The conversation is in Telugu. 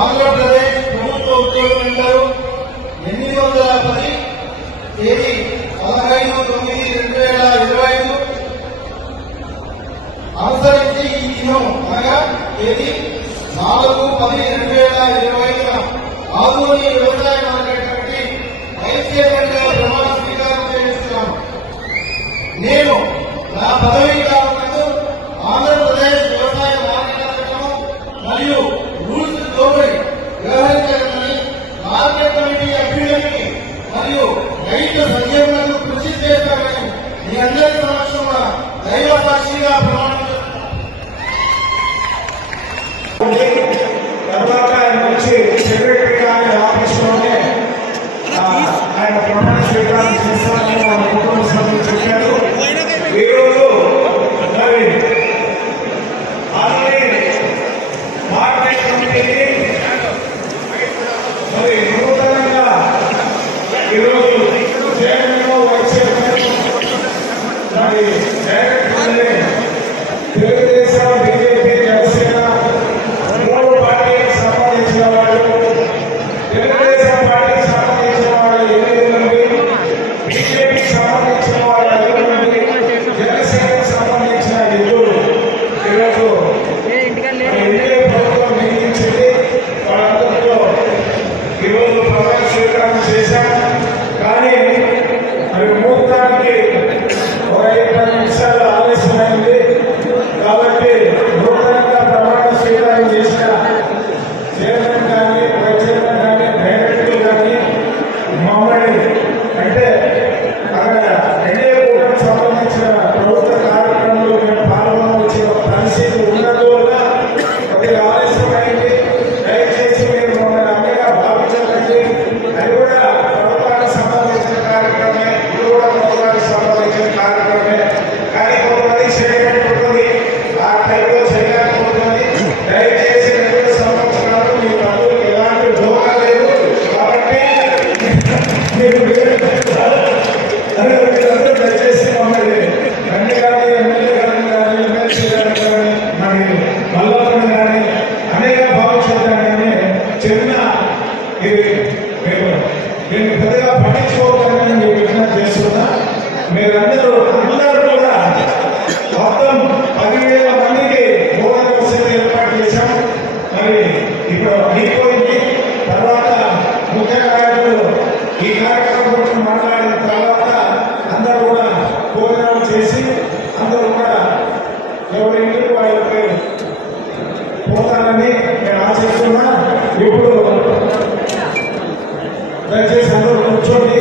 ఆంధ్రప్రదేశ్ ప్రభుత్వ ఉద్యోగులందరూ 810 తేదీ 15/9/2025 అనుసరించి ఈ దినం అనగా తేదీ 4/10/2025 ఆధునిక వ్యవసాయ మార్కెట్ కమిటీ వైస్ చైర్మన్ గా ప్రమాణ స్వీకారం చేస్తున్నాను. నేను నా పదవీ కాలంలో ఆంధ్రప్రదేశ్ వ్యవసాయ మార్కెట్ చట్టం మరియు రూల్స్ లోబడి వ్యవహరించాలని మార్కెట్ కమిటీ అభ్యున్నతికి మరియు రైతు సంక్షేమాలకు కృషి చేస్తామని మీ అందరి సమక్షంలో దైవ సాక్షిగా ప్రమాణం తర్వాత ఆయన వచ్చి సెక్రటరీ గారి ఆఫీస్లోనే ఆయన ప్రమాణ స్వీకారం చేస్తారని మన కుటుంబ సభ్యులు చెప్పారు. ఈరోజు మరి మార్కెట్ కమిటీకి మరి నూతనంగా ఈరోజు చైర్మన్ వైస్ చైర్మన్ మరి డైరెక్టర్ తెలుగుదేశం బీజేపీ జనసేన మూడు పార్టీలకు సంబంధించిన వాళ్ళు, తెలుగుదేశం పార్టీకి సంబంధించిన వాళ్ళు 8 మంది, బీజేపీకి సంబంధించిన వాళ్ళు 5 మంది, జనసేనకు సంబంధించిన 2 ఈరోజు ఎన్డీఏ ప్రభుత్వం నియమించింది. వాళ్ళందరితో ఈరోజు ప్రమాణ స్వీకారం చేశాం. కానీ మరి ముహూర్తానికి ఒక 5 నిమిషాలు ఆలస్యమైంది. కాబట్టి నూతనంగా ప్రమాణ స్వీకారం చేసిన చైర్మన్ కానీ వైస్ చైర్మన్ కానీ డైరెక్టర్ కానీ మమ్మల్ని అంటే అక్కడ ఎన్డీఏ కూటమికి సంబంధించిన ప్రభుత్వ కార్యక్రమంలో మేము పాల్గొనవలసిన పరిస్థితి ఉన్నందువల్ల కొద్దిగా ఆలస్యమైంది. దయచేసి మీరు మమ్మల్ని అమ్మగా భావించకండి. అది కూడా ప్రభుత్వానికి సంబంధించిన కార్యక్రమే, ఇది కూడా ప్రభుత్వానికి సంబంధించిన కార్యక్రమే. కానీ కొంతమంది చేయకపోతుంది, ఆ టైంలో చేయలేకపోతుంది. దయచేసి 2 సంవత్సరాలు మీ బంధువులకు ఎలాంటి ధోకా లేదు. కాబట్టి మీరందరూ దయచేసి మమ్మల్ని రండి కానీ ఎమ్మెల్యే గారిని కానీ ఎమ్మెల్సీ గారిని కానీ మరి మల్లమ్మని కానీ అనేక భావించాలని చిన్న ఇది నేను పెద్దగా పట్టించుకోవాలని నేను విజ్ఞప్తి చేస్తున్నా. మీరందరూ కూడా మొత్తం 10,000 మందికి భోజన వసతి ఏర్పాటు చేశాం. మరి ఇప్పుడు అయిపోయింది. తర్వాత ముఖ్య నాయకులు ఈ కార్యక్రమం గురించి మాట్లాడిన తర్వాత అందరూ కూడా భోజనం చేసి అందరూ కూడా ఎవరి ఇంటికి వాళ్ళకి పోతారని నేను ఆశిస్తున్నా. ఇప్పుడు దయచేసి అందరూ కూర్చోండి.